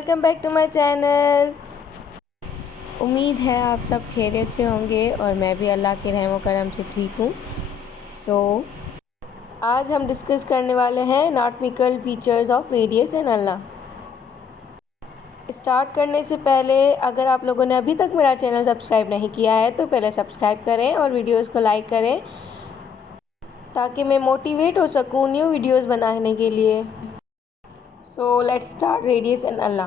Welcome back to my channel. उम्मीद है आप सब खैरियत से होंगे और मैं भी अल्लाह के रहम और करम से ठीक हूँ। आज हम डिस्कस करने वाले हैं anatomical features of radius and ulna. Start करने से पहले अगर आप लोगों ने अभी तक मेरा चैनल सब्सक्राइब नहीं किया है तो पहले सब्सक्राइब करें और वीडियोस को लाइक करें ताकि मैं मोटिवेट हो सकूँ न्यू वीडियोस बनाने के लिए। सो let's start radius and ulna.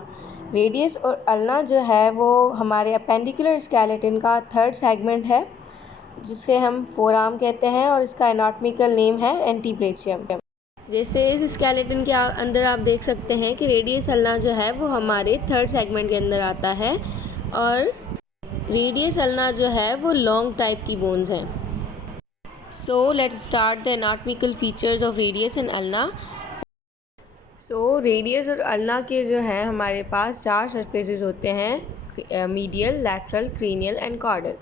Radius और अल्ना जो है वो हमारे अपेंडिकुलर स्केलेटन का थर्ड सेगमेंट है जिसे हम फोरआर्म कहते हैं और इसका एनाटॉमिकल नेम है एंटीब्रेचियम। जैसे इस स्केलेटन के अंदर आप देख सकते हैं कि रेडियस अल्ना जो है वो हमारे थर्ड सेगमेंट के अंदर आता है और रेडियस अल्ना जो है वो लॉन्ग टाइप की बोन्स हैं। So let's start the anatomical features of radius and ulna. Radius और अल्ना के जो है हमारे पास चार सरफेसेस होते हैं, medial, lateral, cranial and caudal.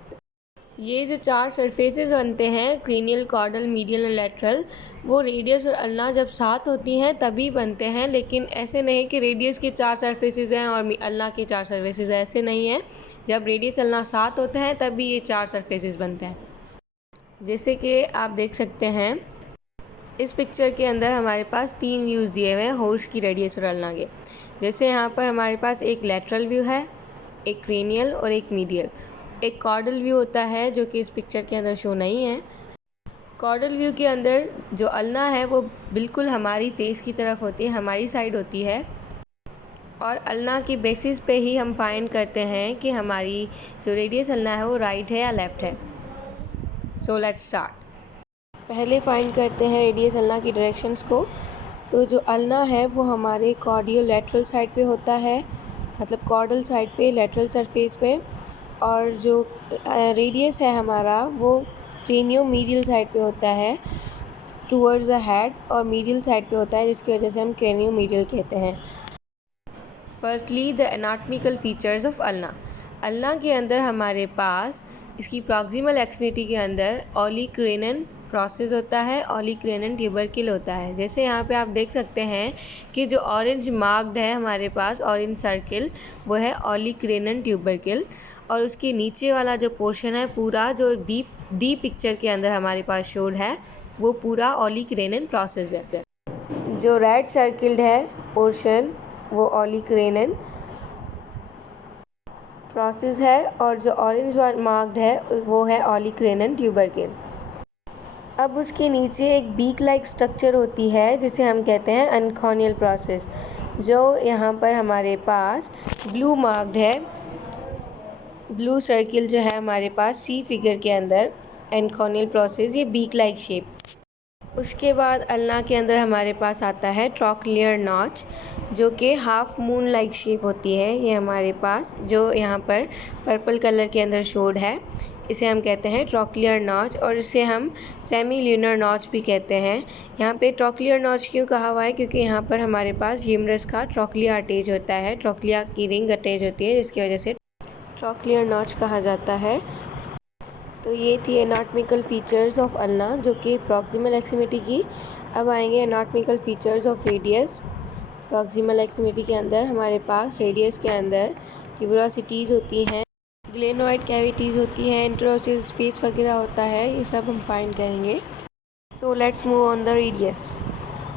ये जो चार सरफेसेस बनते हैं cranial, caudal, medial and lateral, वो रेडियस और अल्ना जब साथ होती हैं तभी बनते हैं। लेकिन ऐसे नहीं कि रेडियस के चार सरफेसेस हैं और अल्ना के चार सरफेसेस हैं, ऐसे नहीं है। जब रेडियस अल्ना साथ होते हैं तभी ये चार सरफेसेस बनते हैं। जैसे कि आप देख सकते हैं इस पिक्चर के अंदर हमारे पास तीन व्यूज़ दिए हुए हैं होर्स की रेडियस और अल्ना के। जैसे यहाँ पर हमारे पास एक लैटरल व्यू है, एक क्रेनियल और एक मीडियल। एक कॉर्डल व्यू होता है जो कि इस पिक्चर के अंदर शो नहीं है। कॉर्डल व्यू के अंदर जो अल्ना है वो बिल्कुल हमारी फेस की तरफ होती है, हमारी साइड होती है और अल्ना की बेसिस पे ही हम फाइंड करते हैं कि हमारी जो रेडियस अल्ना है वो राइट है या लेफ़्ट है। सो लेट्स स्टार्ट। पहले फाइंड करते हैं रेडियस अल्ना की डायरेक्शंस को। तो जो अल्ना है वो हमारे कॉर्डियल लैटरल साइड पे होता है, मतलब कॉर्डल साइड पे, लैटरल सरफेस पे। और जो रेडियस है हमारा वो क्रेनियो मीडियल साइड पे होता है टूवर्ड्स द हेड, और मीडियल साइड पे होता है जिसकी वजह से हम क्रेनियो मीडियल कहते हैं। Firstly the anatomical features of ulna. Ulna के अंदर हमारे पास इसकी प्रॉक्सिमल एक्सट्रीमिटी के अंदर ऑलिक्रेनन प्रोसेस होता है, ऑलिक्रेनन ट्यूबरकिल होता है। जैसे यहाँ पे आप देख सकते हैं कि जो ऑरेंज मार्क्ड है हमारे पास, ऑरेंज सर्किल, वो है ऑलिक्रेनन ट्यूबरकिल। और उसके नीचे वाला जो पोर्शन है पूरा, जो डी पिक्चर के अंदर हमारे पास शोड है, वो पूरा ऑलिक्रेनन प्रोसेस है। जो रेड सर्किल्ड है पोर्शन वो ऑलिक्रेनन प्रोसेस है और जो ऑरेंज मार्क्ड है वो है ऑलिक्रेनन ट्यूबरकिल। अब उसके नीचे एक बीक लाइक स्ट्रक्चर होती है जिसे हम कहते हैं एनकॉनियल प्रोसेस, जो यहाँ पर हमारे पास ब्लू मार्क्ड है। ब्लू सर्किल जो है हमारे पास सी फिगर के अंदर, एनकॉनियल प्रोसेस, ये बीक लाइक शेप। उसके बाद अल्ना के अंदर हमारे पास आता है ट्रॉक्लियर नॉच, जो कि हाफ मून लाइक शेप होती है। ये हमारे पास जो यहाँ पर पर्पल कलर के अंदर शोड है, इसे हम कहते हैं ट्रॉक्लियर नॉच, और इसे हम सेमी ल्यूनर नॉच भी कहते हैं। यहाँ पे ट्रॉक्लियर नॉच क्यों कहा हुआ है? क्योंकि यहाँ पर हमारे पास ह्यूमरस का ट्रॉक्लिया अटैच होता है, ट्रॉक्लिया की रिंग अटैच होती है, जिसकी वजह से ट्रॉक्लियर नॉच कहा जाता है। तो ये थी एनाटॉमिकल फीचर्स ऑफ अल्ना, जो कि प्रॉक्सिमल एक्सट्रीमिटी की। अब आएंगे anatomical features of radius. Proximal extremity के अंदर हमारे पास रेडियस के अंदर ट्यूबरोसिटीज़ होती हैं, ग्लेनोइड कैविटीज़ होती हैं, इंटरओसियल स्पेस वगैरह होता है, ये सब हम फाइंड करेंगे। So let's move on the radius.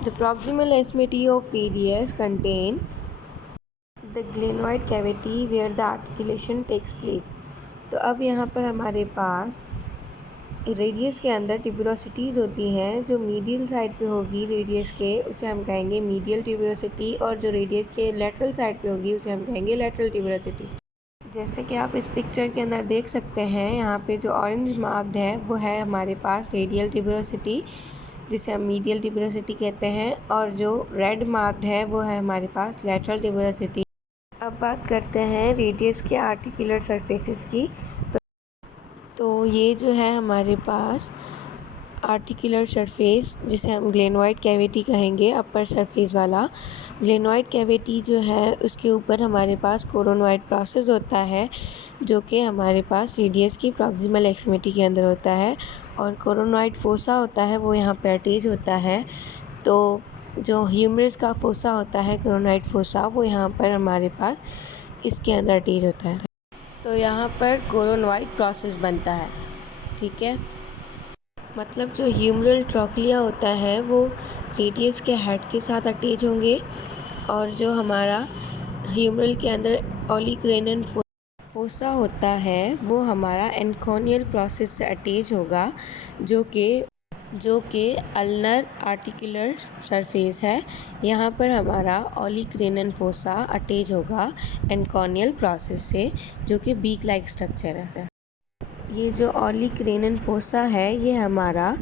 The proximal extremity of radius contain the glenoid cavity where the articulation takes place. तो अब यहाँ पर हमारे पास रेडियस के अंदर ट्यूबरोसिटीज़ होती हैं। जो मीडियल साइड पे होगी रेडियस के, उसे हम कहेंगे मीडियल ट्यूबरोसिटी, और जो रेडियस के लेटरल साइड पे होगी उसे हम कहेंगे लेटरल ट्यूबरोसिटी। जैसे कि आप इस पिक्चर के अंदर देख सकते हैं, यहाँ पे जो ऑरेंज मार्क्ड है वो है हमारे पास रेडियल ट्यूबरोसिटी, जिसे हम मीडियल ट्यूबरोसिटी कहते हैं, और जो रेड मार्क्ड है वो है हमारे पास लेटरल ट्यूबरोसिटी। अब बात करते हैं रेडियस के आर्टिकुलर सरफेसेस की। तो ये जो है हमारे पास आर्टिकुलर सरफेस, जिसे हम ग्लेनोइड कैविटी कहेंगे, अपर सरफेस वाला। ग्लेनोइड कैविटी जो है उसके ऊपर हमारे पास कोरोनोइड प्रोसेस होता है, जो कि हमारे पास रेडियस की प्रॉक्सिमल एक्सट्रीमिटी के अंदर होता है, और कोरोनोइड फोसा होता है वो यहाँ पर अटैच होता है। तो जो ह्यूमरस का फोसा होता है, क्रोनोइड फोसा, वो यहाँ पर हमारे पास इसके अंदर अटैच होता है। तो यहाँ पर कोरोनोइड प्रोसेस बनता है, ठीक है। मतलब जो ह्यूमरल ट्रॉक्लिया होता है वो रेडियस के हेड के साथ अटैच होंगे, और जो हमारा ह्यूमरल के अंदर ऑलिक्रेनन फोसा होता है वो हमारा एंकोनियल प्रोसेस से अटैच होगा, जो कि अल्नर आर्टिकुलर सरफेस है। यहाँ पर हमारा ऑलिक्रेनन फोसा अटैच होगा एंकोनियल प्रोसेस से, जो कि बीक लाइक स्ट्रक्चर है। ये जो ऑलिक्रेनन फोसा है ये हमारा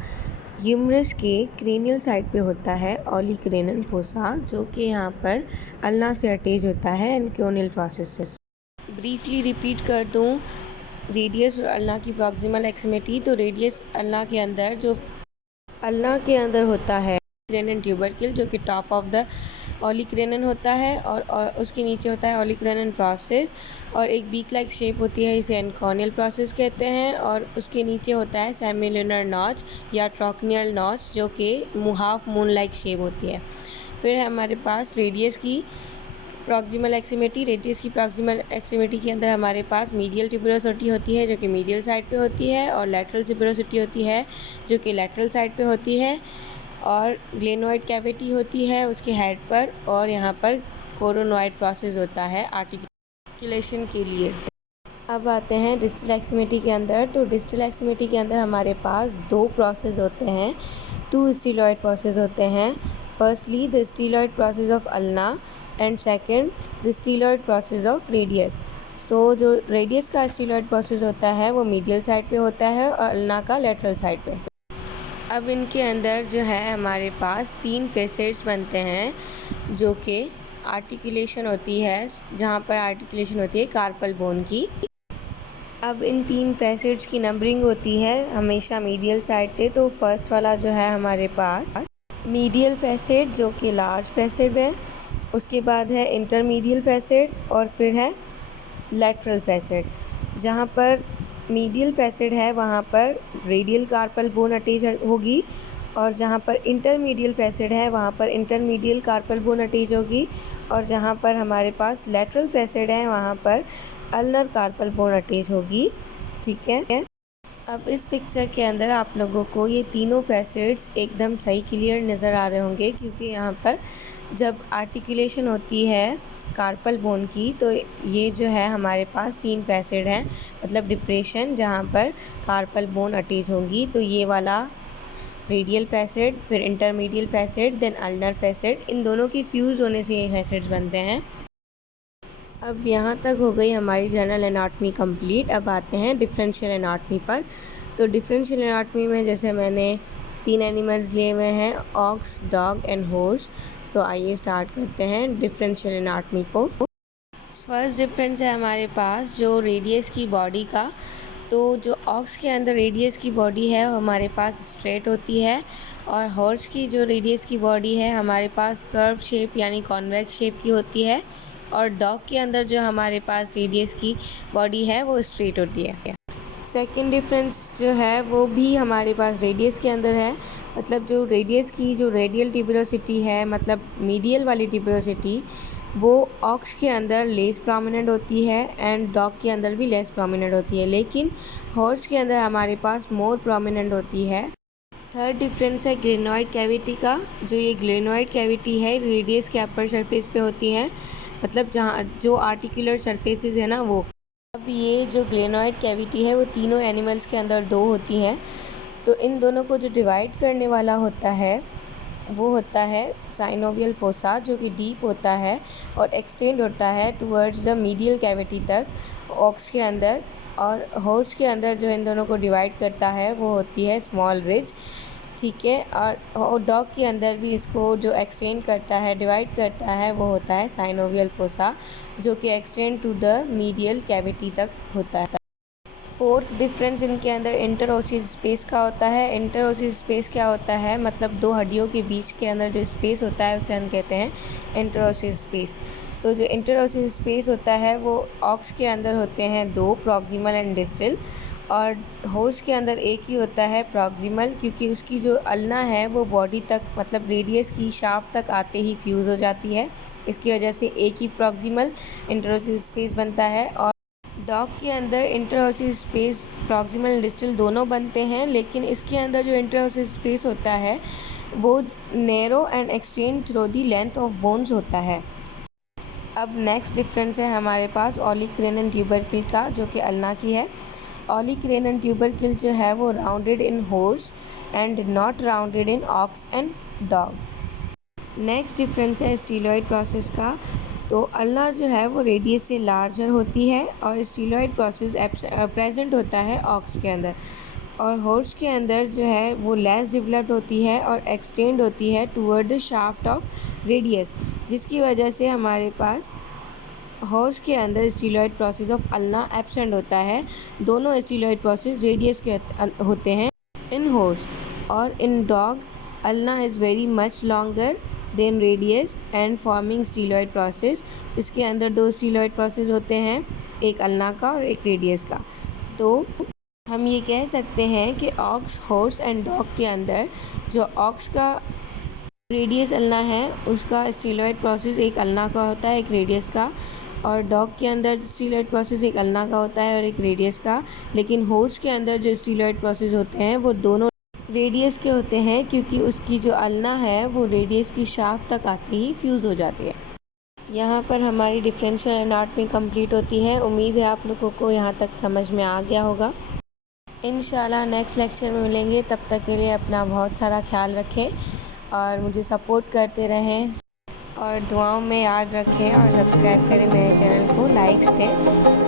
ह्यूमरस के क्रेनियल साइड पे होता है, ऑलिक्रेनन फोसा, जो कि यहाँ पर अल्ना से अटैच होता है एंकोनियल प्रोसेस से। ब्रीफली रिपीट कर दूँ रेडियस और अल्ना की प्रॉक्सिमल एक्सट्रीमिटी। तो रेडियस अल्ना के अंदर होता है क्रेनन ट्यूबरकिल, जो कि टॉप ऑफ द ऑलिक्रेनन होता है, और उसके नीचे होता है ऑलिक्रेनन प्रोसेस, और एक बीक लाइक शेप होती है, इसे एंकोनियल प्रोसेस कहते हैं, और उसके नीचे होता है सेमिलुनर नॉच या ट्रॉक्नियल नॉच, जो कि हाफ मून लाइक शेप होती है। फिर हमारे पास रेडियस की प्रॉक्सिमल एक्सट्रीमिटी के अंदर हमारे पास मीडियल ट्यूबरोसिटी होती है, जो कि मीडियल साइड पे होती है, और लेटरल ट्यूबरोसिटी होती है, जो कि लेटरल साइड पे होती है, और ग्लेनोइड कैविटी होती है उसके हेड पर, और यहाँ पर कोरोनोइड प्रोसेस होता है आर्टिकुलेशन के लिए। अब आते हैं डिस्टल एक्सट्रीमिटी के अंदर। तो डिस्टल एक्सट्रीमिटी के अंदर हमारे पास दो प्रोसेस होते हैं, 2 स्टीलॉयड प्रोसेस होते हैं। Firstly the styloid process of ulna, and second the styloid process of radius. So जो रेडियस का स्टीलॉयड प्रोसेस होता है वो मीडियल साइड पे होता है, और अल्ना का लेटरल साइड पे। अब इनके अंदर जो है हमारे पास 3 फेसेट्स बनते हैं, जो कि आर्टिकुलेशन होती है, जहाँ पर आर्टिकुलेशन होती है कार्पल बोन की। अब इन 3 फेसेट्स की नंबरिंग होती है हमेशा मीडियल साइड पे। तो फर्स्ट वाला जो है हमारे पास मीडियल फेसेट, जो कि लार्ज फेसेट है, उसके बाद है इंटरमीडियल फेसेट, और फिर है लेटरल फेसेट। जहाँ पर मीडियल फेसेट है वहाँ पर रेडियल कार्पल बोन अटैच होगी, और जहाँ पर इंटरमीडियल फेसेट है वहाँ पर इंटरमीडियल कार्पल बोन अटैच होगी, और जहाँ पर हमारे पास लेटरल फेसेट है वहाँ पर अल्नर कार्पल बोन अटैच होगी, ठीक है। अब इस पिक्चर के अंदर आप लोगों को ये तीनों फेसेट्स एकदम सही क्लियर नज़र आ रहे होंगे, क्योंकि यहाँ पर जब आर्टिकुलेशन होती है कार्पल बोन की, तो ये जो है हमारे पास 3 फेसेट हैं, मतलब डिप्रेशन, जहाँ पर कार्पल बोन अटैच होंगी। तो ये वाला रेडियल फेसेट, फिर इंटरमीडियल फेसेट, देन अल्नर फेसेट, इन दोनों की फ्यूज़ होने से ये फेसेट्स बनते हैं। अब यहाँ तक हो गई हमारी जनरल एनाटॉमी कंप्लीट। अब आते हैं डिफरेंशियल एनाटॉमी पर। तो डिफरेंशियल एनाटॉमी में जैसे मैंने 3 एनिमल्स लिए हुए हैं, ऑक्स, डॉग एंड हॉर्स। तो आइए स्टार्ट करते हैं डिफरेंशियल एनाटॉमी को। फर्स्ट डिफरेंस है हमारे पास जो रेडियस की बॉडी का। तो जो ऑक्स के अंदर रेडियस की बॉडी है वो हमारे पास स्ट्रेट होती है, और हॉर्स की जो रेडियस की बॉडी है हमारे पास कर्व शेप यानी कॉन्वेक्स शेप की होती है, और डॉग के अंदर जो हमारे पास रेडियस की बॉडी है वो स्ट्रेट होती है। सेकंड डिफरेंस जो है वो भी हमारे पास रेडियस के अंदर है, मतलब जो रेडियस की जो रेडियल ट्यूबरोसिटी है, मतलब मीडियल वाली ट्यूबरोसिटी, वो ऑक्स के अंदर लेस प्रोमिनेंट होती है, एंड डॉग के अंदर भी लेस प्रोमिनेंट होती है, लेकिन हॉर्स के अंदर हमारे पास मोर प्रोमिनेंट होती है। थर्ड डिफरेंस है ग्लेनोइड कैविटी का। जो ये ग्लेनोइड कैविटी है रेडियस के अपर सरफेस पे होती है, मतलब जहाँ जो आर्टिकुलर सरफेसेस है ना वो। अब ये जो ग्लेनोइड कैविटी है वो तीनों एनिमल्स के अंदर 2 होती हैं। तो इन दोनों को जो डिवाइड करने वाला होता है वो होता है साइनोवियल फोसा, जो कि डीप होता है और एक्सटेंड होता है टुवर्ड्स द मीडियल कैविटी तक ऑक्स के अंदर, और हॉर्स के अंदर जो इन दोनों को डिवाइड करता है वो होती है स्मॉल रिज, ठीक है। और डॉग के अंदर भी इसको जो एक्सटेंड करता है, डिवाइड करता है, वो होता है साइनोवियल फोसा, जो कि extend to the medial cavity तक होता है। फोर्थ डिफरेंस इनके अंदर इंटरओसिस स्पेस का होता है। इंटरओसिस स्पेस क्या होता है, मतलब 2 हड्डियों के बीच के अंदर जो स्पेस होता है उसे हम कहते हैं इंटरओसिस स्पेस। तो जो इंटरओसिस स्पेस होता है वो ऑक्स के अंदर होते हैं 2, प्रॉक्सिमल एंड डिस्टल, और होर्स के अंदर एक ही होता है प्रॉक्सिमल, क्योंकि उसकी जो अल्ना है वो बॉडी तक मतलब रेडियस की शाफ्ट तक आते ही फ्यूज़ हो जाती है। इसकी वजह से एक ही प्रॉक्सिमल इंटरओसियल स्पेस बनता है। और डॉग के अंदर इंटरओसियल स्पेस प्रॉक्सिमल डिस्टल दोनों बनते हैं, लेकिन इसके अंदर जो इंटरओसियल स्पेस होता है वो narrow and extend through the length of bones होता है। अब नेक्स्ट डिफरेंस है हमारे पास ओलिक्रेन एंड ट्यूबरकिल का, जो कि अल्ना की है। ओलिक्रेन एंड ट्यूबरकिल जो है वो rounded in horse and not rounded in ox and dog. Next difference है स्टीलॉयड प्रोसेस का। तो अल्ना जो है वो रेडियस से लार्जर होती है और स्टीलॉयड प्रोसेस प्रेजेंट होता है ऑक्स के अंदर। और हॉर्स के अंदर जो है वो लेस डेवलप्ड होती है और एक्सटेंड होती है toward the shaft of radius, जिसकी वजह से हमारे पास हॉर्स के अंदर स्टीलॉयड प्रोसेस ऑफ अल्ना एब्सेंट होता है। दोनों स्टीलॉयड प्रोसेस रेडियस के होते हैं इन हॉर्स। और in dog ulna is very much longer than radius and forming styloid process. इसके अंदर दो स्टीलॉयड प्रोसेस होते हैं, एक अल्ना का और एक रेडियस का। तो हम ये कह सकते हैं कि ऑक्स, हॉर्स एंड डॉग के अंदर जो ऑक्स का रेडियस अल्ना है उसका स्टीलॉयड प्रोसेस एक अल्ना का होता है, एक रेडियस का। और डॉग के अंदर स्टीलॉयड प्रोसेस एक अल्ना का होता है और एक रेडियस का। लेकिन हॉर्स के अंदर जो स्टीलॉयड प्रोसेस होते हैं वो दोनों रेडियस के होते हैं, क्योंकि उसकी जो अल्ना है वो रेडियस की शाफ्ट तक आते ही फ्यूज़ हो जाती है। यहाँ पर हमारी डिफरेंशियल एनाटॉमी कंप्लीट होती है। उम्मीद है आप लोगों को यहाँ तक समझ में आ गया होगा। इंशाल्लाह नेक्स्ट लेक्चर में मिलेंगे, तब तक के लिए अपना बहुत सारा ख्याल रखें और मुझे सपोर्ट करते रहें और दुआओं में याद रखें और सब्सक्राइब करें मेरे चैनल को, लाइक्स दें।